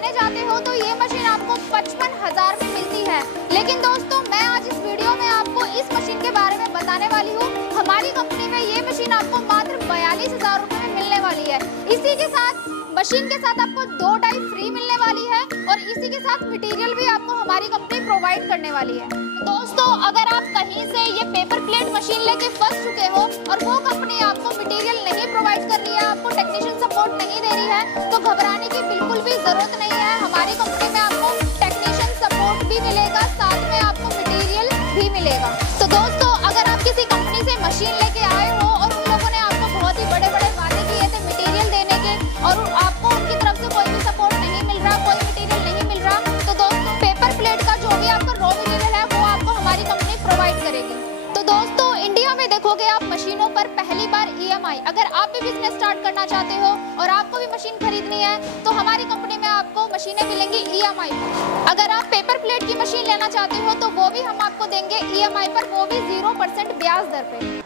लेने जाते हो तो ये मशीन आपको 55,000 में मिलती है। लेकिन दोस्तों मैं आज इस वीडियो में आपको इस मशीन के बारे में बताने वाली हूँ। हमारी कंपनी में ये मशीन आपको मात्र 42,000 रुपए में मिलने वाली है। इसी के साथ मशीन के साथ आपको 2 डाई फ्री मिलने वाली है और इसी के साथ मटेरियल भी आपको हमारी कंपनी प्रोवाइड करने वाली है। दोस्तों अगर आप कहीं से ये पेपर प्लेट मशीन लेके फंस चुके हो और वो कंपनी आपको मटेरियल नहीं प्रोवाइड कर रही है, आपको टेक्नीशियन सपोर्ट नहीं दे रही है, तो घबराने की बिल्कुल भी जरूरत नहीं है। हमारी कंपनी में आपको टेक्नीशियन सपोर्ट भी मिलेगा, साथ में आपको मटेरियल भी मिलेगा। तो दोस्तों अगर आप किसी कंपनी से मशीन लेके आए हो और उन लोगों ने आपको बहुत ही बड़े बड़े वादे किए थे मटेरियल देने के और आपको उनकी तरफ से कोई भी सपोर्ट नहीं मिल रहा, कोई मटेरियल नहीं मिल रहा, तो दोस्तों पेपर प्लेट का जो भी आपका रॉ मटेरियल है वो आपको हमारी कंपनी प्रोवाइड करेगी। तो दोस्तों इंडिया में देखोगे आप मशीनों पर पहली बार EMI, अगर आप भी बिजनेस स्टार्ट करना चाहते हो और आपको भी मशीन खरीदनी है तो हमारी कंपनी में आपको मशीनें मिलेंगी EMI पर। अगर आप पेपर प्लेट की मशीन लेना चाहते हो तो वो भी हम आपको देंगे EMI पर, वो भी 0% ब्याज दर पे।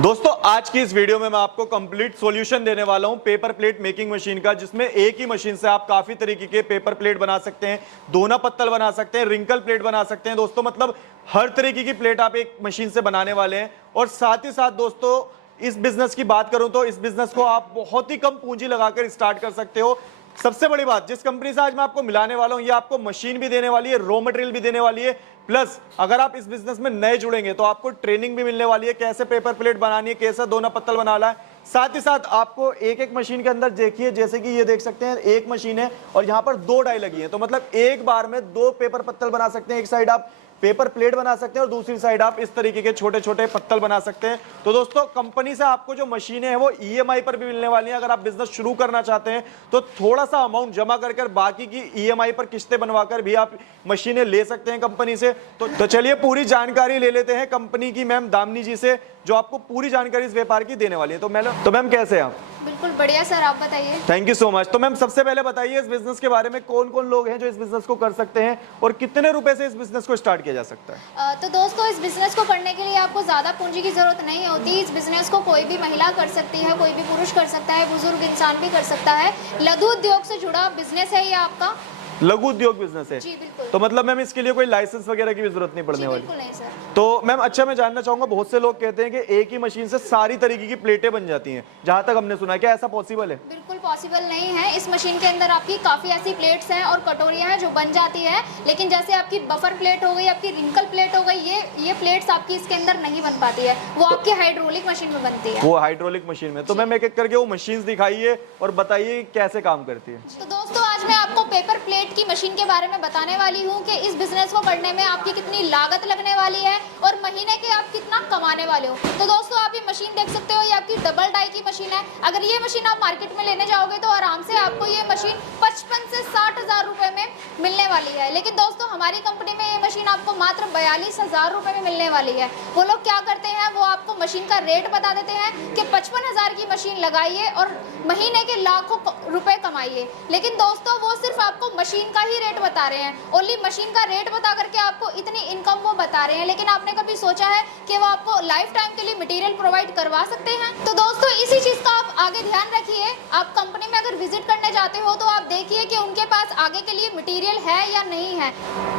दोस्तों आज की इस वीडियो में मैं आपको कंप्लीट सॉल्यूशन देने वाला हूं पेपर प्लेट मेकिंग मशीन का, जिसमें एक ही मशीन से आप काफी तरीके के पेपर प्लेट बना सकते हैं, दोना पत्तल बना सकते हैं, रिंकल प्लेट बना सकते हैं। दोस्तों मतलब हर तरीके की प्लेट आप एक मशीन से बनाने वाले हैं। और साथ ही साथ दोस्तों इस बिजनेस की बात करूं तो इस बिजनेस को आप बहुत ही कम पूंजी लगाकर स्टार्ट कर सकते हो। सबसे बड़ी बात, जिस कंपनी से आज मैं आपको मिलाने वाला हूं, ये आपको मशीन भी देने वाली है, रॉ मटेरियल भी देने वाली है, प्लस अगर आप इस बिजनेस में नए जुड़ेंगे तो आपको ट्रेनिंग भी मिलने वाली है, कैसे पेपर प्लेट बनानी है, कैसे दोना पत्तल बनाना है। साथ ही साथ आपको एक एक मशीन के अंदर देखिए, जैसे कि ये देख सकते हैं एक मशीन है और यहाँ पर 2 डाई लगी है, तो मतलब एक बार में 2 पेपर पत्तल बना सकते हैं। एक साइड आप पेपर प्लेट बना सकते हैं और दूसरी साइड आप इस तरीके के छोटे छोटे पत्तल बना सकते हैं। तो दोस्तों कंपनी से आपको जो मशीनें हैं वो EMI पर भी मिलने वाली हैं। अगर आप बिजनेस शुरू करना चाहते हैं तो थोड़ा सा अमाउंट जमा कर बाकी की EMI पर किस्तें बनवाकर भी आप मशीनें ले सकते हैं कंपनी से। तो चलिए पूरी जानकारी ले लेते हैं कंपनी की मैम दामिनी जी से, जो आपको पूरी जानकारी इस व्यापार की देने वाली है। तो मैम कैसे हैं आप? बिल्कुल बढ़िया सर, आप बताइए। Thank you so much. तो मैम सबसे पहले बताइए इस बिजनेस के बारे में, कौन कौन लोग हैं जो इस बिजनेस को कर सकते हैं और कितने रुपए से इस बिजनेस को स्टार्ट किया जा सकता है? तो दोस्तों इस बिजनेस को करने के लिए आपको ज़्यादा पूंजी की जरूरत नहीं होती। इस बिजनेस को कोई भी महिला कर सकती है, कोई भी पुरुष कर सकता है, बुजुर्ग इंसान भी कर सकता है। लघु उद्योग से जुड़ा बिजनेस है ये आपका, लघु उद्योग बिजनेस है जी बिल्कुल। तो मतलब मैम इसके लिए कोई लाइसेंस वगैरह की भी जरूरत नहीं पड़ने वाली? बिल्कुल नहीं सर। तो मैम अच्छा मैं जानना चाहूंगा, बहुत से लोग कहते हैं कि एक ही मशीन से सारी तरीके की प्लेटें बन जाती हैं, जहां तक हमने सुना है, क्या ऐसा पॉसिबल है? बिल्कुल पॉसिबल नहीं है। इस मशीन के अंदर आपकी काफ़ी ऐसी प्लेट्स हैं और कटोरियां हैं जो बन जाती है, लेकिन जैसे आपकी बफर प्लेट हो गई, आपकी रिंकल प्लेट हो गई, ये प्लेट्स आपकी इसके अंदर नहीं बन पाती है, वो आपकी हाइड्रोलिक मशीन में बनती है। वो हाइड्रोलिक मशीन में। तो मैम एक एक करके वो मशीन दिखाइए और बताइए कैसे काम करती है। तो दोस्तों आज मैं आपको पेपर प्लेट की मशीन के बारे में बताने वाली हूँ कि इस बिजनेस को करने में आपकी कितनी लागत लगने वाली है और महीने के आप कितना कमाने वाले हो। तो दोस्तों आप ये मशीन देख सकते हो, ये आपकी डबल डाई की मशीन है। अगर ये मशीन आप मार्केट में लेने जाओगे तो आराम से आपको ये मशीन 55 से 60,000 रुपए में मिलने वाली है। लेकिन दोस्तों हमारी कंपनी में ये मशीन आपको मात्र 42,000 रुपए में मिलने वाली है। वो लोग क्या करते हैं, वो आपको मशीन का रेट बता देते हैं कि 55,000 की मशीन लगाइए और महीने के लाखों रुपए कमाइए। लेकिन दोस्तों वो सिर्फ आपको मशीन का ही रेट बता रहे हैं, ओनली मशीन का रेट बता करके आपको इतनी इनकम वो बता रहे हैं। लेकिन आपने कभी सोचा है कि वो आपको लाइफ टाइम के लिए मटेरियल प्रोवाइड करवा सकते हैं? तो दोस्तों इसी चीज का आप आगे ध्यान रखिए। आप कंपनी में अगर विजिट करने जाते हो तो आप देखिए कि उनके पास आगे के लिए मटेरियल है या नहीं है।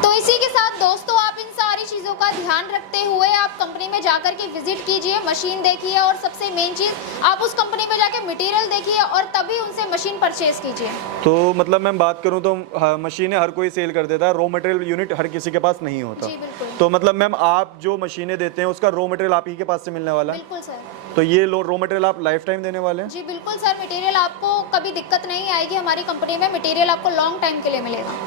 तो इसी के साथ दोस्तों आप इन सारी चीजों का ध्यान रखते हुए आप कंपनी में जाकर के विजिट कीजिए, मशीन देखिए और सबसे मेन चीज आप उस कंपनी में जाके मटेरियल देखिए और तभी उनसे मशीन परचेज कीजिए। तो मतलब मैं बात करूं तो मशीनें हर कोई सेल कर देता है, रॉ मटेरियल यूनिट हर किसी के पास नहीं होता। जी बिल्कुल। तो मतलब मैम आप जो मशीनें देते हैं उसका रॉ मटेरियल आप ही के पास से मिलने वाला है? बिल्कुल सर। तो ये रॉ मटेरियल आप लाइफ टाइम देने वाले हैं? जी बिल्कुल सर, मटेरियल आपको कभी दिक्कत नहीं आएगी। हमारी कंपनी में मटेरियल आपको लॉन्ग टाइम के लिए मिलेगा।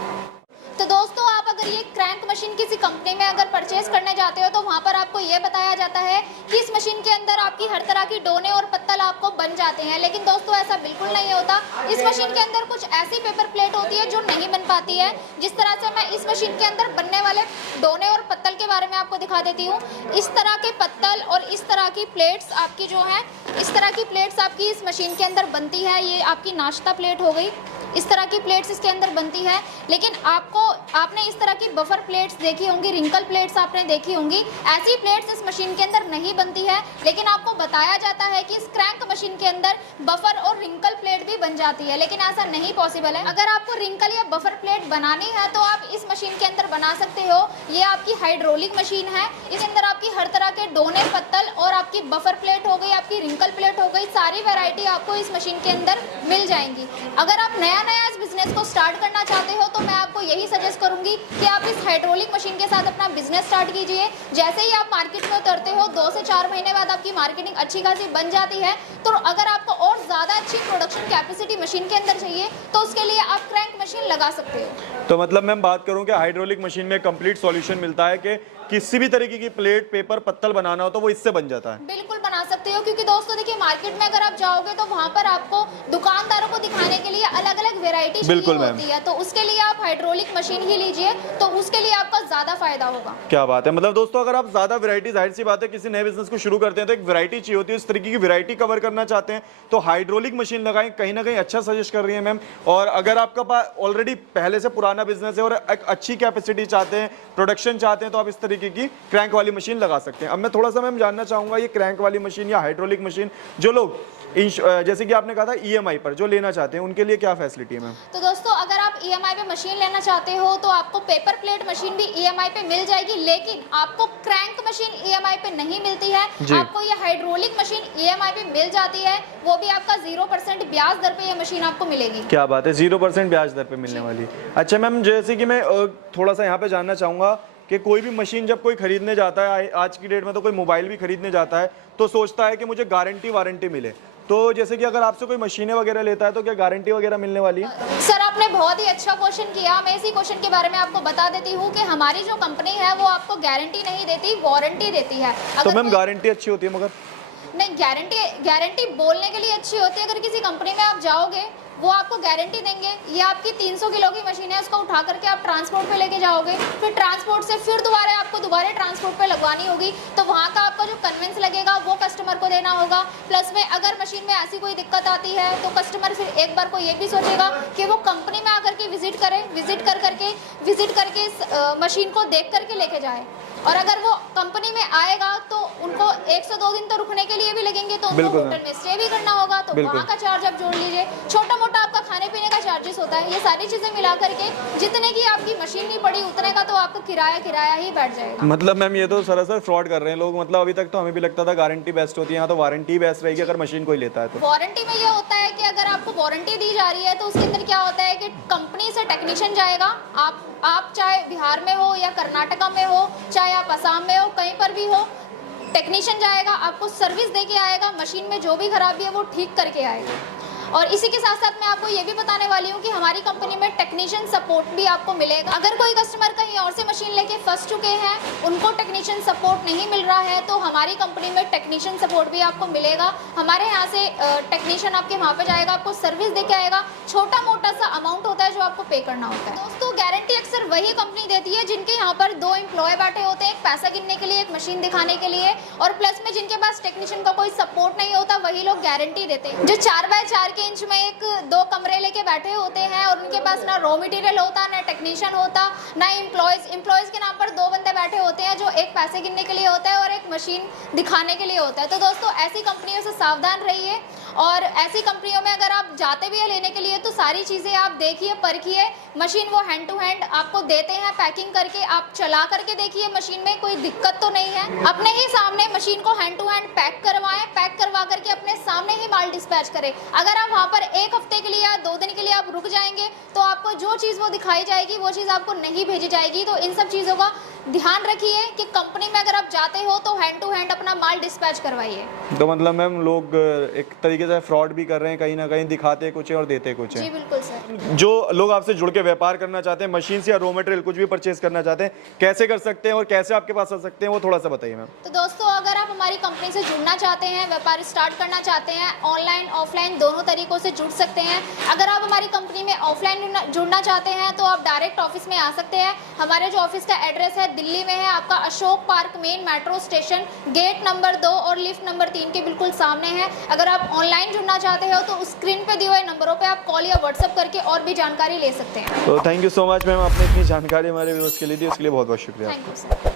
तो दोस्तों आप अगर ये क्रैंक मशीन किसी कंपनी में अगर परचेज करने जाते हो तो वहाँ पर आपको ये बताया जाता है कि इस मशीन के अंदर आपकी हर तरह की डोने और पत्तल आपको बन जाते हैं। लेकिन दोस्तों ऐसा बिल्कुल नहीं होता। इस मशीन के अंदर कुछ ऐसी पेपर प्लेट होती है जो नहीं बन पाती है। जिस तरह से मैं इस मशीन के अंदर बनने वाले डोने और पत्तल के बारे में आपको दिखा देती हूँ। इस तरह के पत्तल और इस तरह की प्लेट्स आपकी जो है, इस तरह की प्लेट्स आपकी इस मशीन के अंदर बनती है। ये आपकी नाश्ता प्लेट हो गई, इस तरह की प्लेट्स इसके अंदर बनती है। लेकिन आपने इस तरह की बफर प्लेट्स देखी होंगी, रिंकल प्लेट्स आपने देखी होंगी। ऐसी प्लेट्स इस मशीन के अंदर नहीं बनती है, लेकिन आपको बताया जाता है कि इस क्रैंक मशीन के अंदर बफर और रिंकल प्लेट भी बन जाती है, लेकिन ऐसा नहीं पॉसिबल है। अगर आपको रिंकल या बफर प्लेट बनानी है तो आप इस मशीन के अंदर बना सकते हो। ये आपकी हाइड्रोलिक मशीन है, इसके अंदर आपकी हर तरह के डोने, पत्तल और आपकी बफर प्लेट हो गई, आपकी रिंकल प्लेट हो गई, सारी वैरायटी आपको इस मशीन के अंदर मिल जाएंगी। अगर आप नया इस बिजनेस को स्टार्ट करना चाहते हो तो मैं आपको यही सजेस्ट करूंगी कि आप इस हाइड्रोलिक मशीन के साथ अपना बिजनेस स्टार्ट कीजिए। जैसे ही आप मार्केट में उतरते हो 2 से 4 महीने बाद आपकी मार्केटिंग अच्छी खासी बन जाती है। तो अगर आपको और ज़्यादा अच्छी प्रोडक्शन कैपेसिटी मशीन के अंदर चाहिए तो उसके लिए आप क्रैंक मशीन लगा सकते हो। तो मतलब मैं बात करूं कि हाइड्रोलिक मशीन में कंप्लीट सॉल्यूशन मिलता है कि किसी भी तरीके की प्लेट, पेपर, पत्तल बनाना हो तो वो इससे बन जाता है। बिल्कुल बना सकते हो, क्योंकि दोस्तों देखिए मार्केट में अगर आप जाओगे तो वहाँ पर आपको दुकानदारों को दिखाने के लिए अलग अलग वेरायटी होती है, तो उसके लिए आप हाइड्रोलिक मशीन ही लीजिए, तो उसके लिए आपका ज्यादा फायदा होगा। क्या बात है। मतलब दोस्तों अगर आप ज्यादा वैरायटी, जाहिर सी बात है किसी नए बिजनेस को शुरू करते हैं तो एक वैरायटी चाहिए होती है, इस तरीके की वैरायटी कवर करना चाहते हैं तो हाइड्रोलिक मशीन लगाएं। कहीं ना कहीं अच्छा सजेस्ट कर रही है मैम। और अगर आपका पास ऑलरेडी पहले से पुराना बिजनेस है और एक अच्छी कैपेसिटी चाहते हैं, प्रोडक्शन चाहते हैं, तो आप इस तरीके की क्रैंक वाली मशीन लगा सकते हैं। अब मैं थोड़ा सा मैम जानना चाहूंगा, ये क्रैंक वाली मशीन या हाइड्रोलिक मशीन जो लोग जैसे कि आपने कहा था EMI पर जो लेना चाहते हैं उनके लिए क्या फैसिलिटी है मैम? तो दोस्तों अगर आप EMI पे मशीन लेना चाहते हो तो आपको पेपर प्लेट मशीन भी EMI पे मिल जाएगी, लेकिन आपको क्रैंक मशीन EMI पे नहीं मिलती है। आपको ये हाइड्रोलिक मशीन EMI पे मिल जाती है, वो भी आपका 0% ब्याज दर पे ये मशीन आपको मिलेगी। क्या बात है, 0% ब्याज दर पे मिलने वाली। अच्छा मैम, जैसे कि मैं थोड़ा सा यहाँ पे जानना चाहूंगा कि कोई भी मशीन जब कोई खरीदने जाता है, आज की डेट में तो कोई मोबाइल भी खरीदने जाता है तो सोचता है कि मुझे गारंटी वारंटी मिले, तो जैसे कि अगर आपसे कोई मशीनें वगैरह लेता है तो क्या गारंटी वगैरह मिलने वाली है? सर आपने बहुत ही अच्छा क्वेश्चन किया। मैं इसी क्वेश्चन के बारे में आपको बता देती हूँ कि हमारी जो कंपनी है वो आपको गारंटी नहीं देती, वारंटी देती है। तो मैम गारंटी अच्छी होती है मगर? नहीं, गारंटी बोलने के लिए अच्छी होती है। अगर किसी कंपनी में आप जाओगे वो आपको गारंटी देंगे, ये आपकी 300 किलो की मशीन है, उसको उठा करके आप ट्रांसपोर्ट पे लेके जाओगे, फिर ट्रांसपोर्ट से फिर आपको दोबारा ट्रांसपोर्ट पे लगवानी होगी, तो वहाँ का आपका जो कन्वेंस लगेगा वो कस्टमर को देना होगा। प्लस में अगर मशीन में ऐसी कोई दिक्कत आती है तो कस्टमर फिर एक बार को ये भी सोचेगा कि वो कंपनी में आकर के विजिट करे, विजिट करके मशीन को देख करके लेके जाए। और अगर वो कंपनी में आएगा तो उनको 1 से 2 दिन तो रुकने के लिए भी लगेंगे, तो उनको होटल में स्टे भी करना होगा, तो वहाँ का चार्ज आप जोड़ लीजिए। छोटा मोटा आपका खाने पीने का चार्जेस होता है, ये सारी चीजें मिला करके जितने की आपकी मशीन नहीं पड़ी उतने का तो आपका किराया ही बैठ जाएगा। मतलब मैम ये तो सरासर फ्रॉड कर रहे हैं लोग। मतलब अभी तक तो हमें भी लगता था गारंटी बेस्ट होती है, यहाँ तो वारंटी बेस्ट रहेगी अगर मशीन कोई लेता है तो। वारंटी में ये होता है कि अगर आपको वारंटी दी जा रही है तो उसके अंदर क्या होता है कि कंपनी से टेक्नीशियन जाएगा, आप चाहे बिहार में हो या कर्नाटका में हो, चाहे आप असम में हो, कहीं पर भी हो, टेक्नीशियन जाएगा, आपको सर्विस दे के आएगा, मशीन में जो भी खराबी है वो ठीक करके आएगा। और इसी के साथ साथ मैं आपको ये भी बताने वाली हूँ कि हमारी कंपनी में टेक्नीशियन सपोर्ट भी आपको मिलेगा। अगर कोई कस्टमर कहीं और से मशीन लेके फंस चुके हैं, उनको टेक्नीशियन सपोर्ट नहीं मिल रहा है, तो हमारी कंपनी में टेक्नीशियन सपोर्ट भी आपको मिलेगा। हमारे यहाँ से टेक्नीशियन आपके वहाँ पे जाएगा, आपको सर्विस दे के आएगा। छोटा मोटा सा अमाउंट होता है जो आपको पे करना होता है। दोस्तों गारंटी अक्सर वही कंपनी देती है जिनके यहाँ पर 2 एम्प्लॉय बैठे होते हैं, एक पैसा गिनने के लिए, एक मशीन दिखाने के लिए, और प्लस में जिनके पास टेक्नीशियन का कोई सपोर्ट नहीं होता वही लोग गारंटी देते हैं। जो 4x4 इंच में 1-2 कमरे लेके बैठे होते हैं और उनके पास ना रॉ मटेरियल होता, ना टेक्नीशियन होता, ना एम्प्लॉयज के नाम पर 2 बंदे बैठे होते हैं, जो एक पैसे गिनने के लिए होता है और एक मशीन दिखाने के लिए होता है। तो दोस्तों ऐसी कंपनियों से सावधान रहिए, और ऐसी कंपनियों में अगर आप जाते भी है लेने के लिए तो सारी चीज़ें आप देखिए, परखिए। मशीन वो हैंड टू हैंड आपको देते हैं पैकिंग करके, आप चला करके देखिए मशीन में कोई दिक्कत तो नहीं है। अपने ही सामने मशीन को हैंड टू हैंड पैक करवाएं, पैक करवा करके अपने सामने ही माल डिस्पैच करें। अगर आप वहाँ पर 1 हफ्ते के लिए या 2 दिन के लिए आप रुक जाएंगे तो आपको जो चीज़ वो दिखाई जाएगी वो चीज़ आपको नहीं भेजी जाएगी। तो इन सब चीज़ों का ध्यान रखिए कि कंपनी में अगर आप जाते हो तो हैंड टू हैंड अपना माल डिस्पैच करवाइए। तो मतलब मैम लोग एक तरीके से फ्रॉड भी कर रहे हैं, कहीं ना कहीं दिखाते कुछ है और देते कुछ है। जी बिल्कुल सर। जो लोग आपसे जुड़ के व्यापार करना चाहते हैं, मशीन से या रॉ मटेरियल कुछ भी परचेज करना चाहते हैं, कैसे कर सकते हैं और कैसे आपके पास आ सकते हैं, वो थोड़ा सा बताइए मैम। तो दोस्तों अगर आप हमारी कंपनी से जुड़ना चाहते हैं, व्यापार स्टार्ट करना चाहते हैं, ऑनलाइन ऑफलाइन दोनों तरीकों से जुड़ सकते हैं। अगर आप हमारी कंपनी में ऑफलाइन जुड़ना चाहते हैं तो आप डायरेक्ट ऑफिस में आ सकते हैं। हमारे जो ऑफिस का एड्रेस है दिल्ली में है, आपका Ashok park main metro station, gate number 2 और लिफ्ट नंबर 3 के बिल्कुल सामने है। अगर आप ऑनलाइन ऑनलाइन जुड़ना चाहते हो तो स्क्रीन पे दिए हुए नंबरों पे आप कॉल या व्हाट्सएप करके और भी जानकारी ले सकते हैं। तो thank you so much ma'am, आपने इतनी जानकारी हमारे व्यूअर्स के लिए दी, उसके लिए बहुत बहुत शुक्रिया। Thank you sir.